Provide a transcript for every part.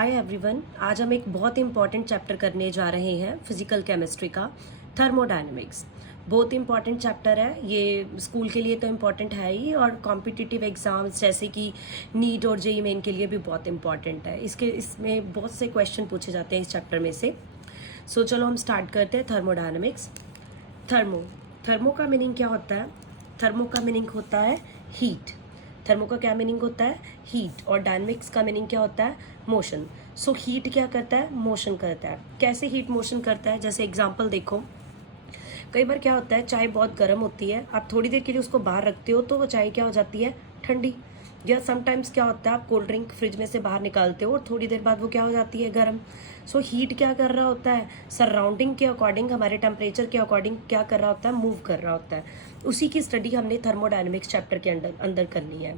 Hi everyone. आज हम एक बहुत इंपॉर्टेंट चैप्टर करने जा रहे हैं फिजिकल केमिस्ट्री का, थर्मोडायनेमिक्स। बहुत इंपॉर्टेंट चैप्टर है ये, स्कूल के लिए तो इम्पॉर्टेंट है ही और कॉम्पिटिटिव एग्जाम्स जैसे कि नीट और जेईई मेन के लिए भी बहुत इंपॉर्टेंट है। इसमें बहुत से क्वेश्चन पूछे जाते हैं इस चैप्टर में से। सो चलो हम स्टार्ट करते हैं थर्मोडायनेमिक्स। थर्मो का मीनिंग क्या होता है? थर्मो का मीनिंग होता है हीट। थर्मो का क्या मीनिंग होता है? हीट। और डायनेमिक्स का मीनिंग क्या होता है? मोशन। सो हीट क्या करता है? मोशन करता है। कैसे हीट मोशन करता है? जैसे एग्जांपल देखो, कई बार क्या होता है, चाय बहुत गर्म होती है, आप थोड़ी देर के लिए उसको बाहर रखते हो तो वो चाय क्या हो जाती है? ठंडी। या समटाइम्स क्या होता है, आप कोल्ड ड्रिंक फ्रिज में से बाहर निकालते हो और थोड़ी देर बाद वो क्या हो जाती है? गर्म। सो हीट क्या कर रहा होता है? सराउंडिंग के अकॉर्डिंग, हमारे टेम्परेचर के अकॉर्डिंग क्या कर रहा होता है? मूव कर रहा होता है। उसी की स्टडी हमने थर्मोडायनेमिक्स चैप्टर के अंदर करनी है।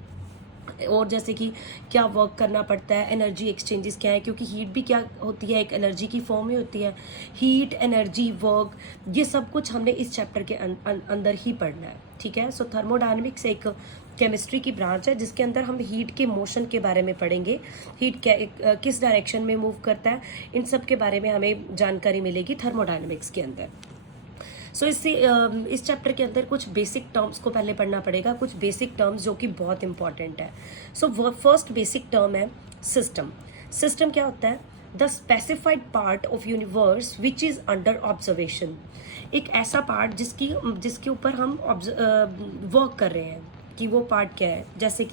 और जैसे कि क्या वर्क करना पड़ता है, एनर्जी एक्सचेंजेस क्या है, क्योंकि हीट भी क्या होती है? एक एनर्जी की फॉर्म ही होती है। हीट, एनर्जी, वर्क, ये सब कुछ हमने इस चैप्टर के अंदर ही पढ़ना है। ठीक है। सो थर्मोडायनेमिक्स एक केमिस्ट्री की ब्रांच है जिसके अंदर हम हीट के मोशन के बारे में पढ़ेंगे। हीट क्या किस डायरेक्शन में मूव करता है, इन सब के बारे में हमें जानकारी मिलेगी थर्मोडायनेमिक्स के अंदर। सो इस चैप्टर के अंदर कुछ बेसिक टर्म्स को पहले पढ़ना पड़ेगा, कुछ बेसिक टर्म्स जो कि बहुत इंपॉर्टेंट है। सो फर्स्ट बेसिक टर्म है सिस्टम। सिस्टम क्या होता है? The specified part of universe which is under observation. एक ऐसा पार्ट जिसके ऊपर हम वर्क कर रहे हैं कि वो पार्ट क्या है। जैसे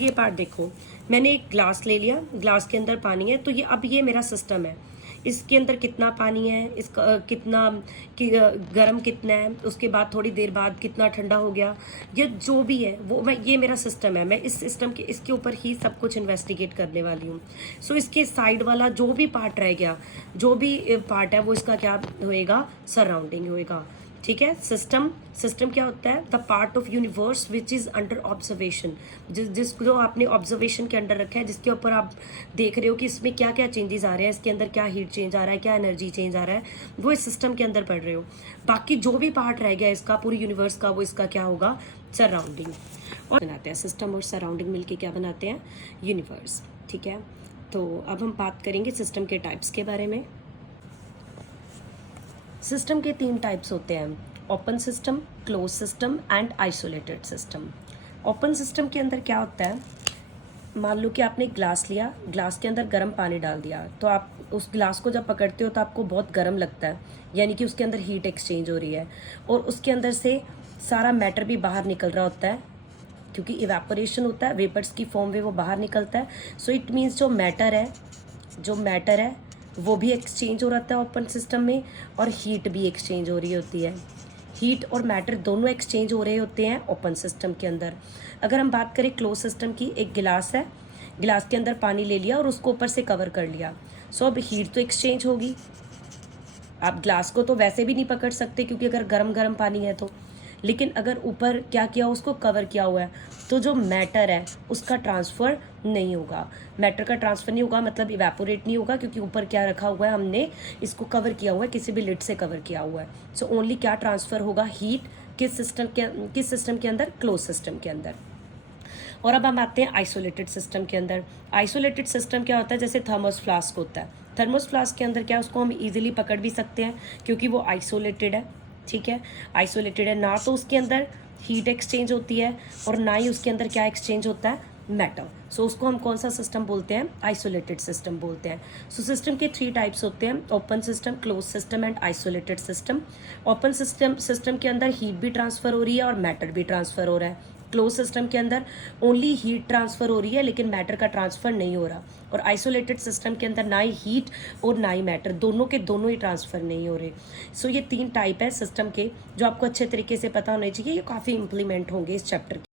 ये पार्ट देखो, मैंने एक ग्लास ले लिया, ग्लास के अंदर पानी है, तो ये मेरा सिस्टम है। इसके अंदर कितना पानी है, इसका गर्म कितना है, उसके बाद थोड़ी देर बाद कितना ठंडा हो गया, ये जो भी है वो ये मेरा सिस्टम है। मैं इस सिस्टम के इसके ऊपर ही सब कुछ इन्वेस्टिगेट करने वाली हूँ। सो इसके साइड वाला जो भी पार्ट रह गया, जो भी पार्ट है, वो इसका क्या होएगा? सराउंडिंग होएगा। ठीक है। सिस्टम क्या होता है? The part of universe which is under observation. जिसको आपने ऑब्जर्वेशन के अंडर रखा है, जिसके ऊपर आप देख रहे हो कि इसमें क्या क्या चेंजेस आ रहे हैं, इसके अंदर क्या हीट चेंज आ रहा है, क्या एनर्जी चेंज आ रहा है, वो इस सिस्टम के अंदर पढ़ रहे हो। बाकी जो भी पार्ट रह गया इसका, पूरी यूनिवर्स का, वो इसका क्या होगा? सराउंडिंग। और बनाते हैं सिस्टम और सराउंडिंग मिलके क्या बनाते हैं? यूनिवर्स। ठीक है। तो अब हम बात करेंगे सिस्टम के टाइप्स के बारे में। सिस्टम के 3 टाइप्स होते हैं: open system, close system and isolated system. Open system के अंदर क्या होता है? मान लो कि आपने ग्लास लिया, ग्लास के अंदर गर्म पानी डाल दिया, तो आप उस ग्लास को जब पकड़ते हो तो आपको बहुत गर्म लगता है, यानी कि उसके अंदर हीट एक्सचेंज हो रही है और उसके अंदर से सारा मैटर भी बाहर निकल रहा होता है, क्योंकि इवेपोरेशन होता है, वेपर्स की फॉर्म में वो बाहर निकलता है। सो इट मीन्स जो मैटर है वो भी एक्सचेंज हो रहा है ओपन सिस्टम में, और हीट भी एक्सचेंज हो रही होती है। हीट और मैटर दोनों एक्सचेंज हो रहे होते हैं ओपन सिस्टम के अंदर। अगर हम बात करें क्लोज सिस्टम की, एक गिलास है, गिलास के अंदर पानी ले लिया और उसको ऊपर से कवर कर लिया। सो अब हीट तो एक्सचेंज होगी। आप ग्लास को तो वैसे भी नहीं पकड़ सकते क्योंकि अगर गर्म गर्म पानी है तो, लेकिन अगर ऊपर क्या किया, उसको कवर किया हुआ है, तो जो मैटर है उसका ट्रांसफ़र नहीं होगा। मैटर का ट्रांसफ़र नहीं होगा मतलब इवेपोरेट नहीं होगा, क्योंकि ऊपर क्या रखा हुआ है, हमने इसको कवर किया हुआ है, किसी भी लिड से कवर किया हुआ है। सो ओनली क्या ट्रांसफ़र होगा? हीट। किस सिस्टम के अंदर? क्लोज सिस्टम के अंदर। और अब हम आते हैं आइसोलेटेड सिस्टम के अंदर। आइसोलेटेड सिस्टम क्या होता है? जैसे थर्मोस फ्लास्क होता है, थर्मोस फ्लास्क के अंदर क्या, उसको हम इजीली पकड़ भी सकते हैं क्योंकि वो आइसोलेटेड है। ठीक है। आइसोलेटेड है, ना तो उसके अंदर हीट एक्सचेंज होती है और ना ही उसके अंदर क्या एक्सचेंज होता है? मैटर। सो उसको हम कौन सा सिस्टम बोलते हैं? आइसोलेटेड सिस्टम बोलते हैं। सो सिस्टम के 3 टाइप्स होते हैं: open system, close system and isolated system. Open system के अंदर हीट भी ट्रांसफ़र हो रही है और मैटर भी ट्रांसफ़र हो रहा है। क्लोज सिस्टम के अंदर ओनली हीट ट्रांसफ़र हो रही है लेकिन मैटर का ट्रांसफ़र नहीं हो रहा। और आइसोलेटेड सिस्टम के अंदर ना ही हीट और ना ही मैटर, दोनों के दोनों ही ट्रांसफ़र नहीं हो रहे। सो ये 3 टाइप है सिस्टम के, जो आपको अच्छे तरीके से पता होने चाहिए। ये काफ़ी इंप्लीमेंट होंगे इस चैप्टर